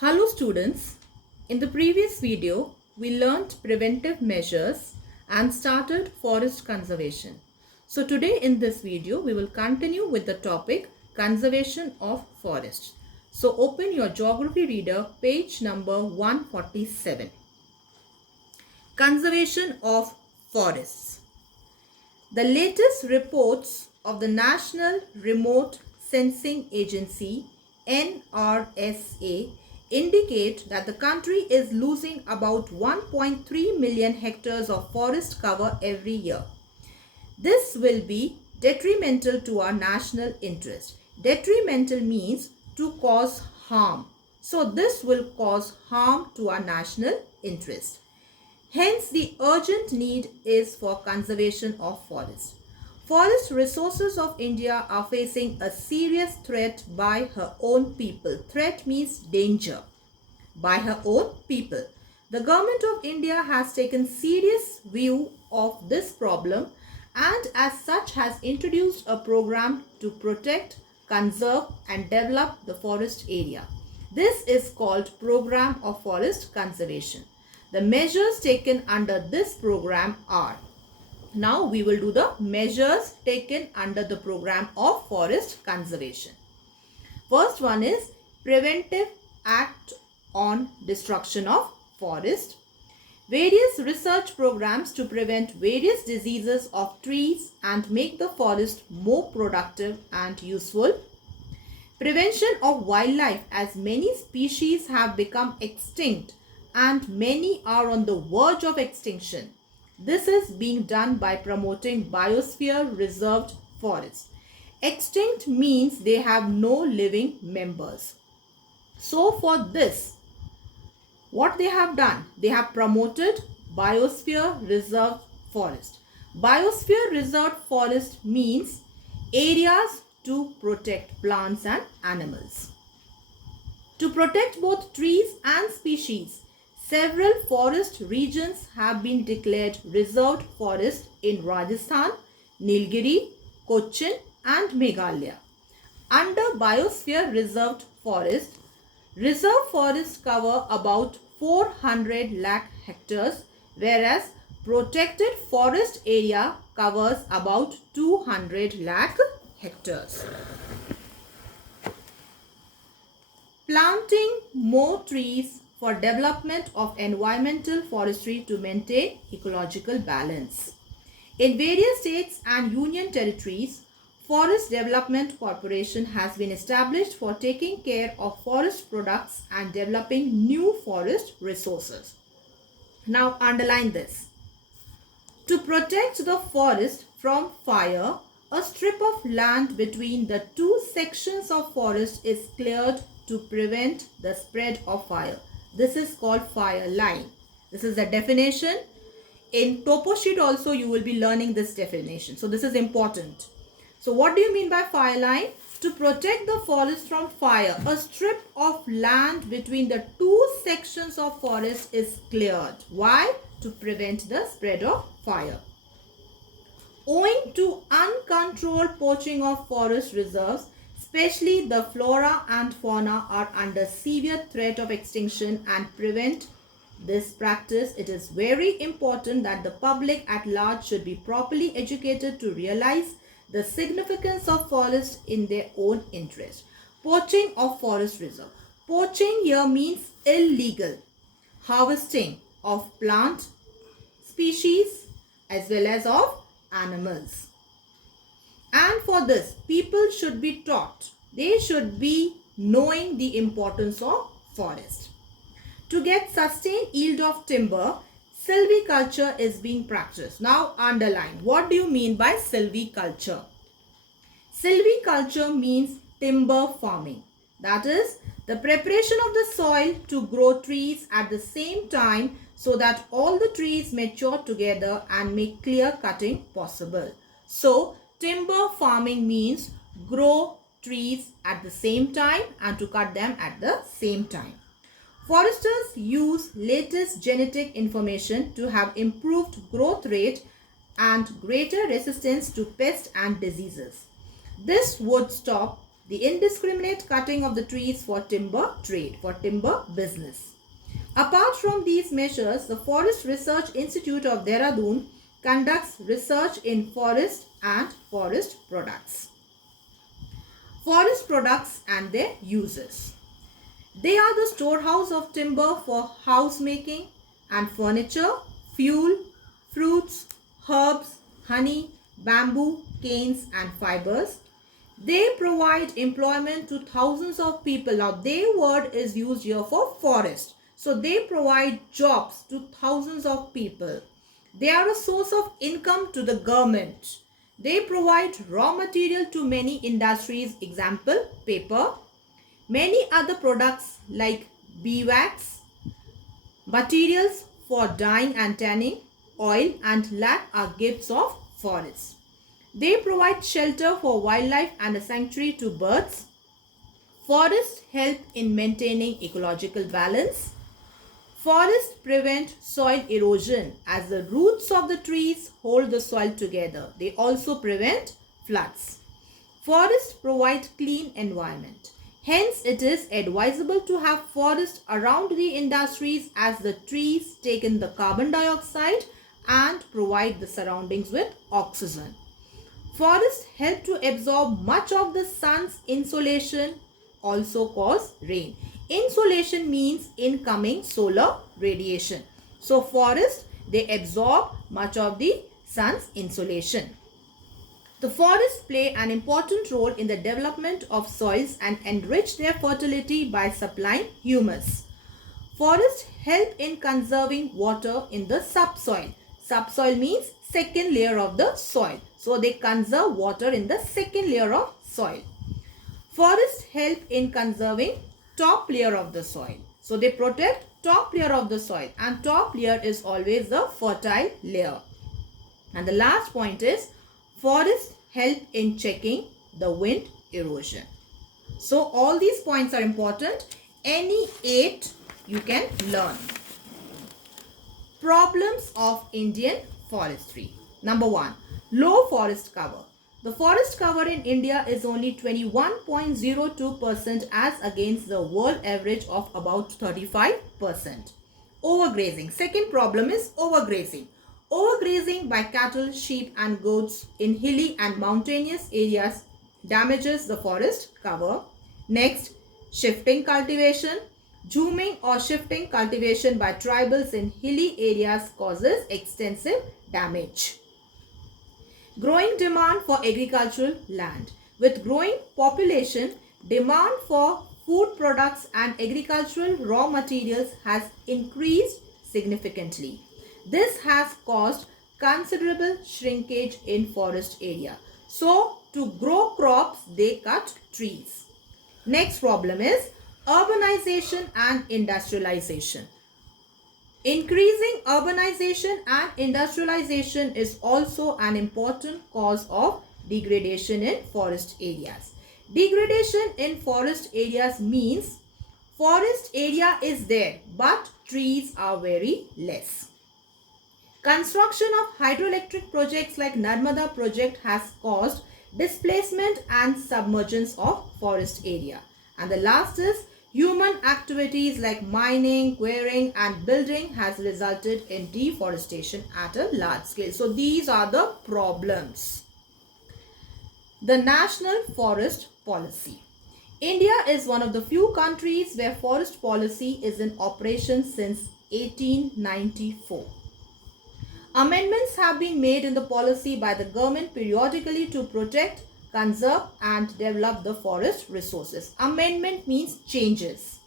Hello students, in the previous video we learnt preventive measures and started forest conservation. So today in this video we will continue with the topic conservation of forests. So open your geography reader page number 147. Conservation of forests. The latest reports of the National Remote Sensing Agency NRSA indicate that the country is losing about 1.3 million hectares of forest cover every year. This will be detrimental to our national interest. Detrimental means to cause harm. So this will cause harm to our national interest. Hence, the urgent need is for conservation of forests. Forest resources of India are facing a serious threat by her own people. Threat means danger. By her own people. The government of India has taken serious view of this problem and as such has introduced a program to protect, conserve and develop the forest area. This is called Program of Forest Conservation. The measures taken under this program are, now we will do the measures taken under the program of forest conservation. First one is Preventive Act on Destruction of Forest. Various research programs to prevent various diseases of trees and make the forest more productive and useful. Prevention of wildlife, as many species have become extinct and many are on the verge of extinction. This is being done by promoting biosphere reserved forests. Extinct means they have no living members. So for this, what they have done? They have promoted biosphere reserved forest. Biosphere reserved forest means areas to protect plants and animals. To protect both trees and species, several forest regions have been declared reserved forest in Rajasthan, Nilgiri, Cochin and Meghalaya. Under Biosphere Reserved Forest, reserve forests cover about 400 lakh hectares, whereas protected forest area covers about 200 lakh hectares. Planting more trees for development of environmental forestry to maintain ecological balance. In various states and union territories, Forest Development Corporation has been established for taking care of forest products and developing new forest resources. Now underline this. To protect the forest from fire, a strip of land between the two sections of forest is cleared to prevent the spread of fire. This is called fire line. This is the definition. In topo sheet also you will be learning this definition. So this is important. So what do you mean by fire line? To protect the forest from fire, a strip of land between the two sections of forest is cleared. Why? To prevent the spread of fire. Owing to uncontrolled poaching of forest reserves, especially the flora and fauna are under severe threat of extinction, and prevent this practice, it is very important that the public at large should be properly educated to realize the significance of forest in their own interest. Poaching of forest reserve. Poaching here means illegal harvesting of plant species as well as of animals. And for this, people should be taught. They should be knowing the importance of forest. To get sustained yield of timber, silviculture is being practiced. Now underline. What do you mean by silviculture? Silviculture means timber farming. That is the preparation of the soil to grow trees at the same time so that all the trees mature together and make clear cutting possible. So timber farming means grow trees at the same time and to cut them at the same time. Foresters use latest genetic information to have improved growth rate and greater resistance to pests and diseases. This would stop the indiscriminate cutting of the trees for timber trade, for timber business. Apart from these measures, the Forest Research Institute of Dehradun conducts research in forest and forest products. Forest products and their uses. They are the storehouse of timber for housemaking and furniture, fuel, fruits, herbs, honey, bamboo, canes and fibers. They provide employment to thousands of people. Now, their word is used here for forest. So, they provide jobs to thousands of people. They are a source of income to the government. They provide raw material to many industries, example, paper. Many other products like beeswax, materials for dyeing and tanning, oil and lac are gifts of forests. They provide shelter for wildlife and a sanctuary to birds. Forests help in maintaining ecological balance. Forests prevent soil erosion as the roots of the trees hold the soil together. They also prevent floods. Forests provide clean environment. Hence, it is advisable to have forests around the industries as the trees take in the carbon dioxide and provide the surroundings with oxygen. Forests help to absorb much of the sun's insolation, also cause rain. Insolation means incoming solar radiation. So, forests, they absorb much of the sun's insolation. The forests play an important role in the development of soils and enrich their fertility by supplying humus. Forests help in conserving water in the subsoil. Subsoil means second layer of the soil. So, they conserve water in the second layer of soil. Forests help in conserving top layer of the soil. So, they protect top layer of the soil, and top layer is always the fertile layer. And the last point is forests help in checking the wind erosion. So, all these points are important. Any 8 you can learn. Problems of Indian forestry. Number 1, low forest cover. The forest cover in India is only 21.02% as against the world average of about 35%. Overgrazing. Second problem is overgrazing. Overgrazing by cattle, sheep and goats in hilly and mountainous areas damages the forest cover. Next, shifting cultivation. Zooming or shifting cultivation by tribals in hilly areas causes extensive damage. Growing demand for agricultural land. With growing population, demand for food products and agricultural raw materials has increased significantly. This has caused considerable shrinkage in forest area. So, to grow crops, they cut trees. Next problem is urbanization and industrialization. Increasing urbanization and industrialization is also an important cause of degradation in forest areas. Degradation in forest areas means forest area is there but trees are very less. Construction of hydroelectric projects like Narmada project has caused displacement and submergence of forest area. And the last is human activities like mining, quarrying and building has resulted in deforestation at a large scale. So these are the problems. The National Forest Policy. India is one of the few countries where forest policy is in operation since 1894. Amendments have been made in the policy by the government periodically to protect, conserve and develop the forest resources. Amendment means changes.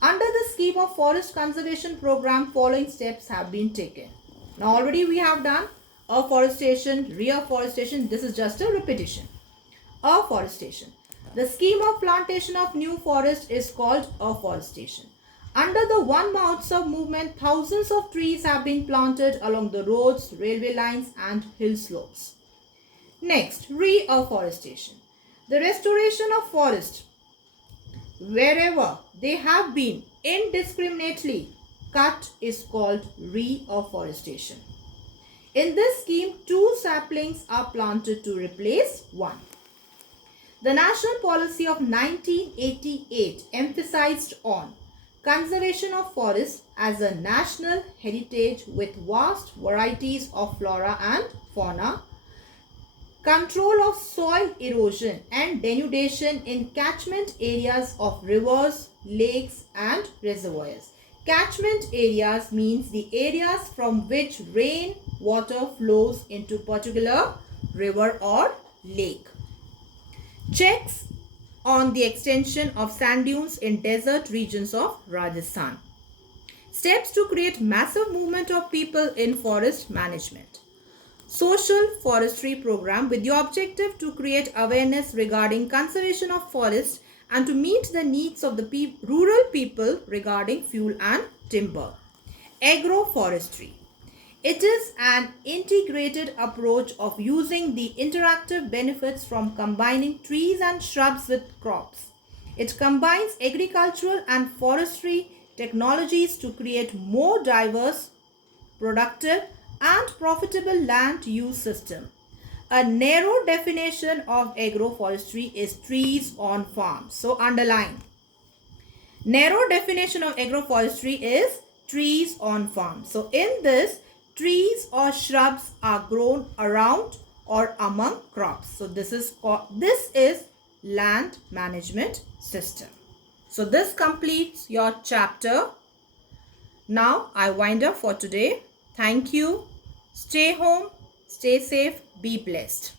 Under the scheme of forest conservation program, following steps have been taken. Now already we have done afforestation, reforestation. This is just a repetition. Afforestation. The scheme of plantation of new forest is called afforestation. Under the One Mahotsav movement, thousands of trees have been planted along the roads, railway lines and hill slopes. Next, reforestation. The restoration of forest wherever they have been indiscriminately cut is called reforestation. In this scheme, 2 saplings are planted to replace 1. The national policy of 1988 emphasized on conservation of forests as a national heritage with vast varieties of flora and fauna, control of soil erosion and denudation in catchment areas of rivers, lakes and reservoirs. Catchment areas means the areas from which rain water flows into particular river or lake. Checks on the extension of sand dunes in desert regions of Rajasthan. Steps to create massive movement of people in forest management. Social forestry program with the objective to create awareness regarding conservation of forests and to meet the needs of the rural people regarding fuel and timber. Agroforestry. It is an integrated approach of using the interactive benefits from combining trees and shrubs with crops. It combines agricultural and forestry technologies to create more diverse, productive, and profitable land use system. A narrow definition of agroforestry is trees on farms. So underline. Narrow definition of agroforestry is trees on farms. So in this, trees or shrubs are grown around or among crops. So this is land management system. So this completes your chapter. Now I wind up for today. Thank you. Stay home, stay safe, be blessed.